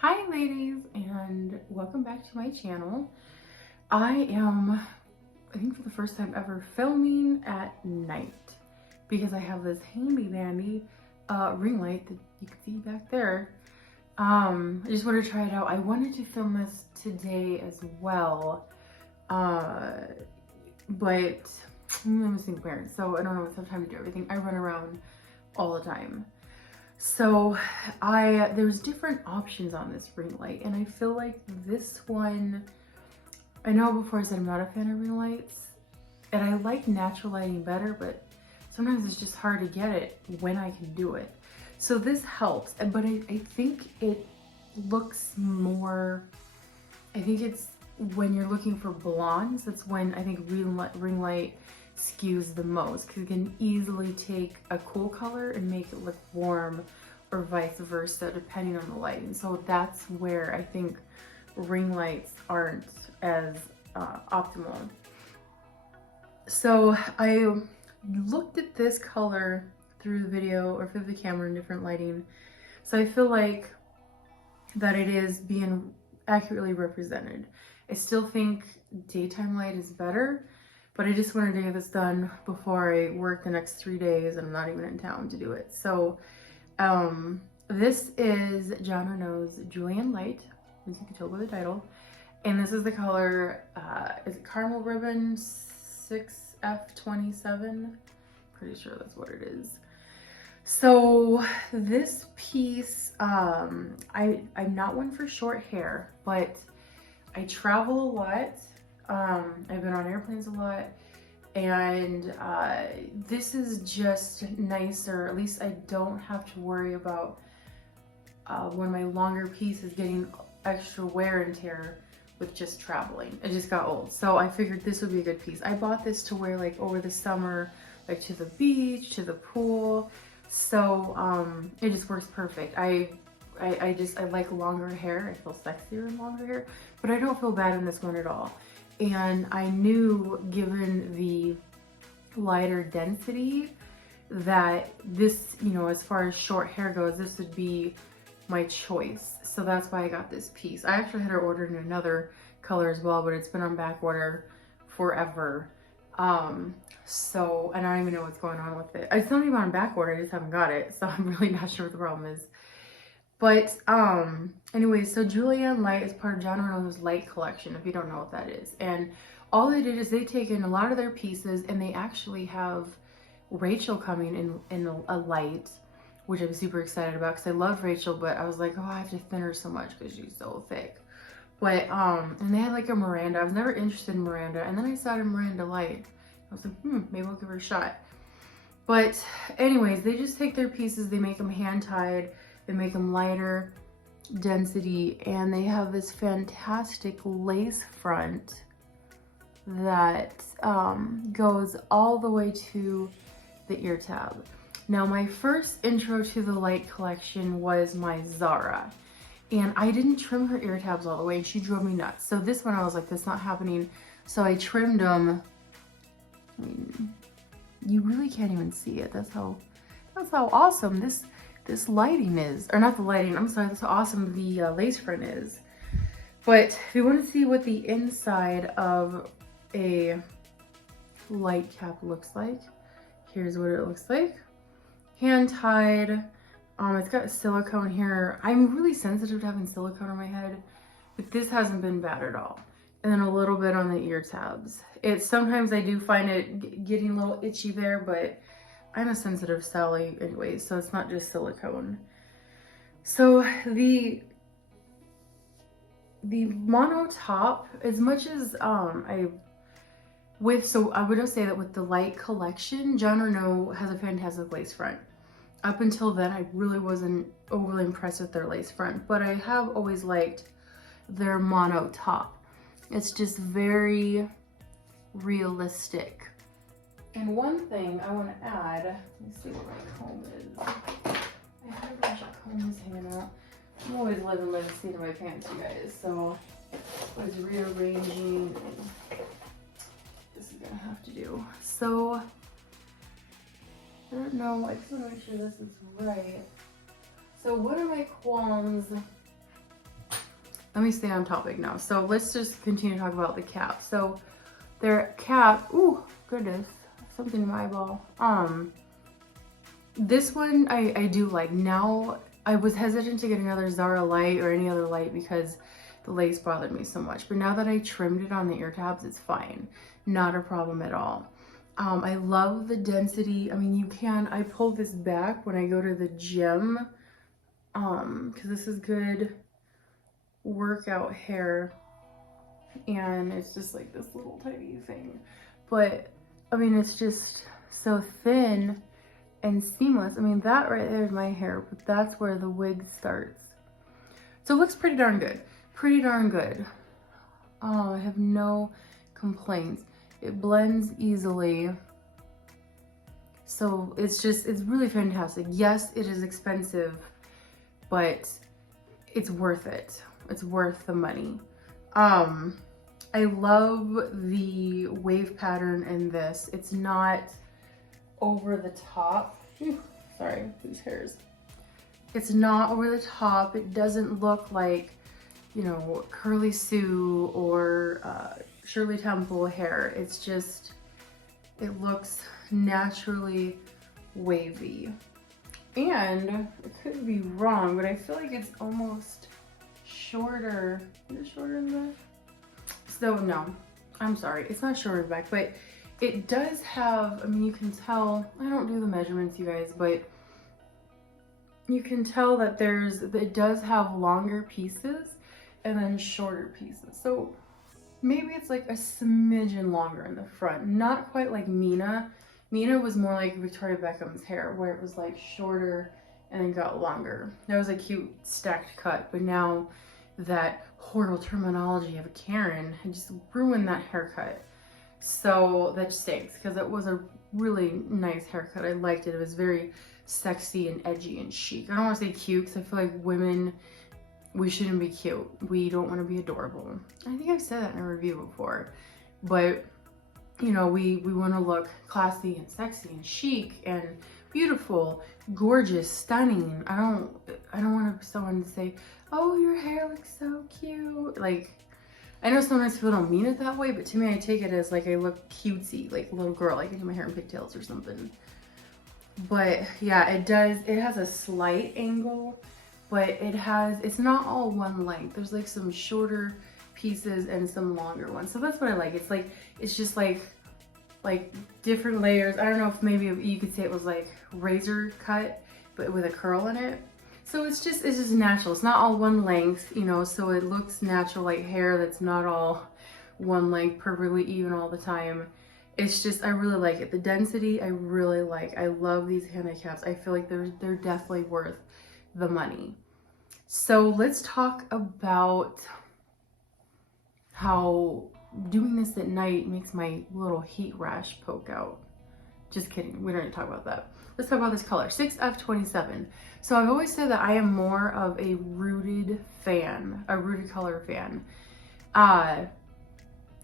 Hi ladies, and welcome back to my channel. I think for the first time ever filming at night because I have this handy dandy ring light that you can see back there. I just wanted to try it out. I wanted to film this today as well, but I'm a single parent, so I don't always have time to do everything. I run around all the time. So there's different options on this ring light, and I feel like this one, I know before I said I'm not a fan of ring lights, and I like natural lighting better, but sometimes it's just hard to get it when I can do it. So this helps, but I think it looks more, I think it's when you're looking for blondes, that's when I think ring light skews the most, because you can easily take a cool color and make it look warm, or vice versa depending on the light. And so that's where I think ring lights aren't as optimal. So I looked at this color through the video or through the camera in different lighting, so I feel like that it is being accurately represented. I still think daytime light is better, but I just wanted to get this done before I work the next 3 days, and I'm not even in town to do it. So this is John Renau's Julianne Lite, as you can tell by the title. And this is the color, is it Caramel Ribbon 6F27? Pretty sure that's what it is. So this piece, I'm not one for short hair, but I travel a lot. I've been on airplanes a lot, and this is just nicer. At least I don't have to worry about when my longer piece is getting extra wear and tear with just traveling. It just got old. So I figured this would be a good piece. I bought this to wear like over the summer, like to the beach, to the pool. So it just works perfect. I like longer hair. I feel sexier in longer hair, but I don't feel bad in this one at all. And I knew, given the lighter density, that this, you know, as far as short hair goes, this would be my choice. So that's why I got this piece. I actually had it ordered in another color as well, but it's been on back order forever. So, and I don't even know what's going on with it. It's not even on back order, I just haven't got it. So I'm really not sure what the problem is. But anyway, so Julianne Lite is part of John Renau's Lite collection, if you don't know what that is. And all they did is they taken a lot of their pieces, and they actually have Rachel coming in a light, which I'm super excited about because I love Rachel, but I was like, oh, I have to thin her so much because she's so thick. But and they had like a Miranda. I was never interested in Miranda, and then I saw a Miranda Lite. I was like, maybe I'll give her a shot. But anyways, they just take their pieces, they make them hand tied, they make them lighter density, and they have this fantastic lace front that goes all the way to the ear tab. Now, my first intro to the Lite collection was my Zara, and I didn't trim her ear tabs all the way, and she drove me nuts. So this one I was like, that's not happening. So I trimmed them. I mean, you really can't even see it. That's how awesome this lighting is. Or not the lighting, I'm sorry, that's how awesome the lace front is. But if you want to see what the inside of a light cap looks like, here's what it looks like. Hand tied. It's got silicone here. I'm really sensitive to having silicone on my head, but this hasn't been bad at all. And then a little bit on the ear tabs. Sometimes I do find it getting a little itchy there, but I'm a sensitive Sally anyway, so it's not just silicone. So the mono top, as much as I would say that with the Lite collection, John Renau has a fantastic lace front. Up until then, I really wasn't overly impressed with their lace front, but I have always liked their mono top. It's just very realistic. And one thing I want to add, let me see what my comb is. I have a bunch of combs hanging out. I'm always living by the seat of my pants, you guys, so I was rearranging. This is gonna have to do. So, I don't know, I just want to make sure this is right. So one of my qualms let me stay on topic now. So let's just continue to talk about the cap. So their cap, ooh, goodness, something in my eyeball. This one I do like. Now, I was hesitant to get another Zara Lite or any other Lite because the lace bothered me so much. But now that I trimmed it on the ear tabs, it's fine. Not a problem at all. I love the density. I mean, I pull this back when I go to the gym, because this is good workout hair. And it's just like this little tiny thing. But, I mean, it's just so thin and seamless. I mean, that right there is my hair, but that's where the wig starts. So it looks pretty darn good. Pretty darn good. Oh, I have no complaints. It blends easily. So it's really fantastic. Yes, it is expensive, but it's worth it. It's worth the money. I love the wave pattern in this. It's not over the top. Sorry, these hairs. It's not over the top. It doesn't look like, you know, Curly Sue or Shirley Temple hair. It's just, it looks naturally wavy. And I could be wrong, but I feel like it's almost shorter. Is it shorter in the? So no, I'm sorry, it's not shorter in the back, but it does have, I mean, you can tell, I don't do the measurements, you guys, but you can tell that it does have longer pieces and then shorter pieces. So maybe it's like a smidgen longer in the front. Not quite like Mina. Mina was more like Victoria Beckham's hair, where it was like shorter and then got longer. That was a cute stacked cut, but now that horrible terminology of a Karen had just ruined that haircut. So that stinks, because it was a really nice haircut. I liked it. It was very sexy and edgy and chic. I don't want to say cute, because I feel like women, we shouldn't be cute. We don't want to be adorable. I think I've said that in a review before. But, you know, we want to look classy and sexy and chic and beautiful, gorgeous, stunning. I don't want someone to say, oh, your hair looks so cute. Like, I know sometimes people don't mean it that way, but to me, I take it as like I look cutesy, like a little girl. I can do my hair in pigtails or something. But yeah, it has a slight angle, but it's not all one length. There's like some shorter pieces and some longer ones. So that's what I like. It's just like different layers. I don't know if maybe you could say it was like razor cut, but with a curl in it. So it's just natural. It's not all one length, you know, so it looks natural, like hair that's not all one length, perfectly even all the time. It's just, I really like it. The density, I really like. I love these handicaps. I feel like they're definitely worth the money. So let's talk about how doing this at night makes my little heat rash poke out. Just kidding, we don't need to talk about that. Let's talk about this color, 6F27. So I've always said that I am more of a rooted color fan.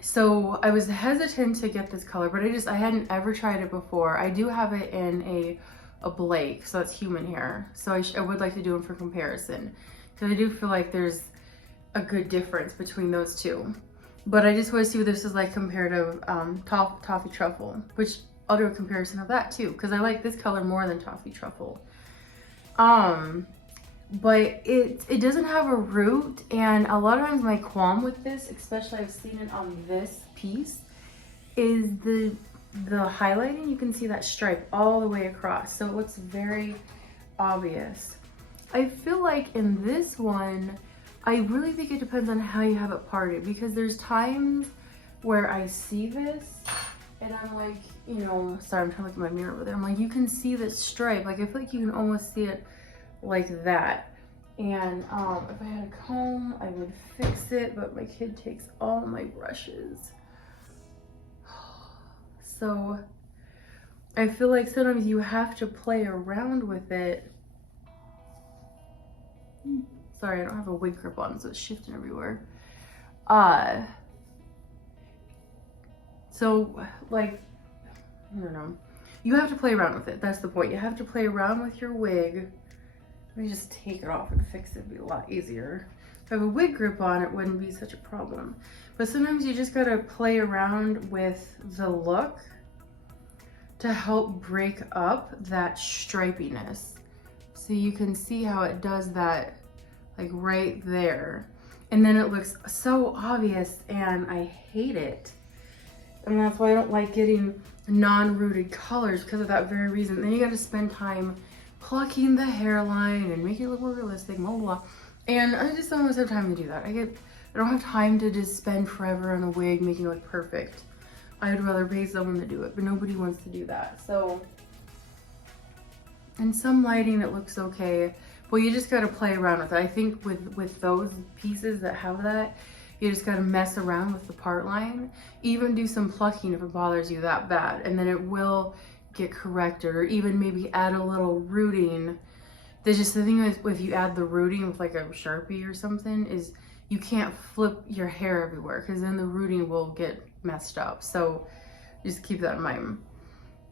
So I was hesitant to get this color, but I hadn't ever tried it before. I do have it in a Blake, so that's human hair. So I would like to do them for comparison, because I do feel like there's a good difference between those two. But I just want to see what this is like compared to Toffee Truffle, which I'll do a comparison of that too, because I like this color more than Toffee Truffle. But it doesn't have a root, and a lot of times my qualm with this, especially I've seen it on this piece, is the highlighting. You can see that stripe all the way across, so it looks very obvious. I feel like in this one, I really think it depends on how you have it parted, because there's times where I see this and I'm like, you know, sorry, I'm trying to look at my mirror over there. I'm like, you can see this stripe. Like, I feel like you can almost see it like that. And if I had a comb, I would fix it, but my kid takes all my brushes. So I feel like sometimes you have to play around with it. Sorry, I don't have a wig grip on, so it's shifting everywhere. So, like, I don't know. You have to play around with it. That's the point. You have to play around with your wig. Let me just take it off and fix it. It'd be a lot easier. If I have a wig grip on, it wouldn't be such a problem. But sometimes you just gotta play around with the look to help break up that stripiness. So you can see how it does that, like right there. And then it looks so obvious and I hate it. And that's why I don't like getting non-rooted colors, because of that very reason. Then you gotta spend time plucking the hairline and making it look more realistic, blah, blah, blah. And I just don't always have time to do that. I don't have time to just spend forever on a wig making it look perfect. I'd rather pay someone to do it, but nobody wants to do that. So, in some lighting it looks okay, but you just gotta play around with it. I think with those pieces that have that, you just gotta mess around with the part line. Even do some plucking if it bothers you that bad, and then it will get corrected, or even maybe add a little rooting. There's just the thing with if you add the rooting with like a Sharpie or something is you can't flip your hair everywhere, because then the rooting will get messed up. So just keep that in mind.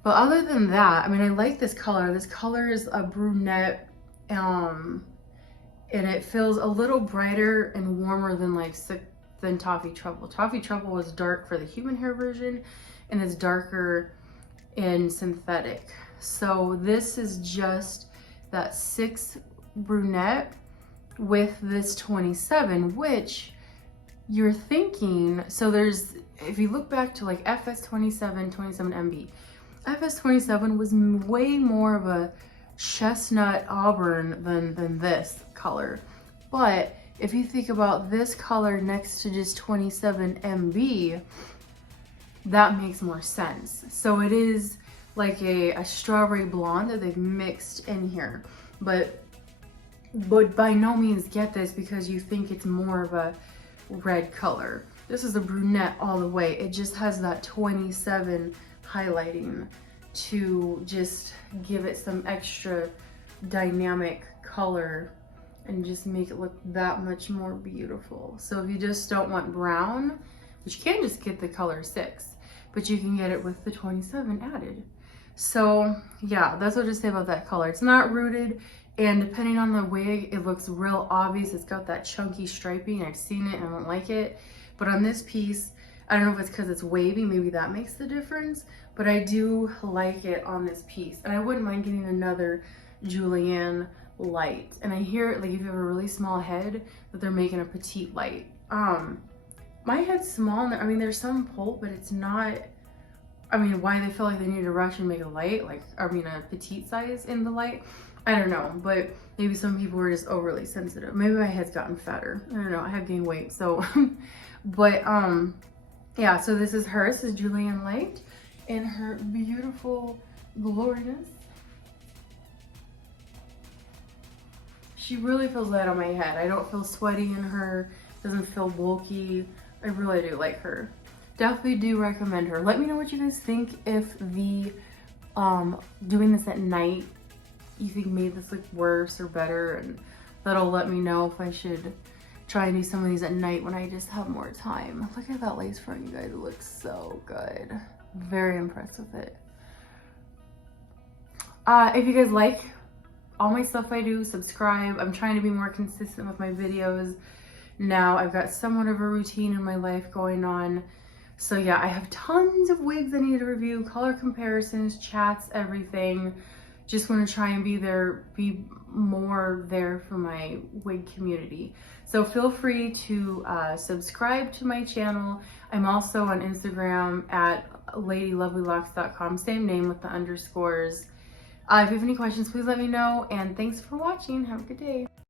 But other than that, I mean, I like this color. This color is a brunette, and it feels a little brighter and warmer than Toffee Trouble. Toffee Trouble was dark for the human hair version, and it's darker in synthetic. So this is just that 6 brunette with this 27, which you're thinking, so there's, if you look back to like FS27, 27MB, FS27 was way more of a chestnut auburn than this color. But if you think about this color next to just 27MB, that makes more sense. So it is like a strawberry blonde that they've mixed in here. But by no means get this because you think it's more of a red color. This is a brunette all the way. It just has that 27 highlighting to just give it some extra dynamic color and just make it look that much more beautiful. So if you just don't want brown, which you can just get the color 6, but you can get it with the 27 added. So yeah, that's what I just say about that color. It's not rooted, and depending on the wig, it looks real obvious. It's got that chunky striping. I've seen it and I don't like it. But on this piece, I don't know if it's because it's wavy, maybe that makes the difference, but I do like it on this piece. And I wouldn't mind getting another Julianne Lite. And I hear, like, if you have a really small head, that they're making a petite Lite. My head's small, I mean, there's some pull, but it's not, I mean, why they feel like they need to rush and make a Lite, like, I mean, a petite size in the Lite, I don't know, but maybe some people are just overly sensitive. Maybe my head's gotten fatter. I don't know, I have gained weight, so, but, yeah, so this is her. This is Julianne Lite in her beautiful gloriness. She really feels light on my head. I don't feel sweaty in her, doesn't feel bulky. I really do like her. Definitely do recommend her. Let me know what you guys think, if the doing this at night you think made this look worse or better, and that'll let me know if I should try and do some of these at night when I just have more time. Look at that lace front, you guys. It looks so good. Very impressed with it. If you guys like all my stuff I do, subscribe. I'm trying to be more consistent with my videos now. I've got somewhat of a routine in my life going on. So yeah, I have tons of wigs I need to review, color comparisons, chats, everything. Just want to try and be more there for my wig community. So feel free to subscribe to my channel. I'm also on Instagram at ladylovelylocks.com, same name with the underscores. If you have any questions, please let me know, and thanks for watching. Have a good day.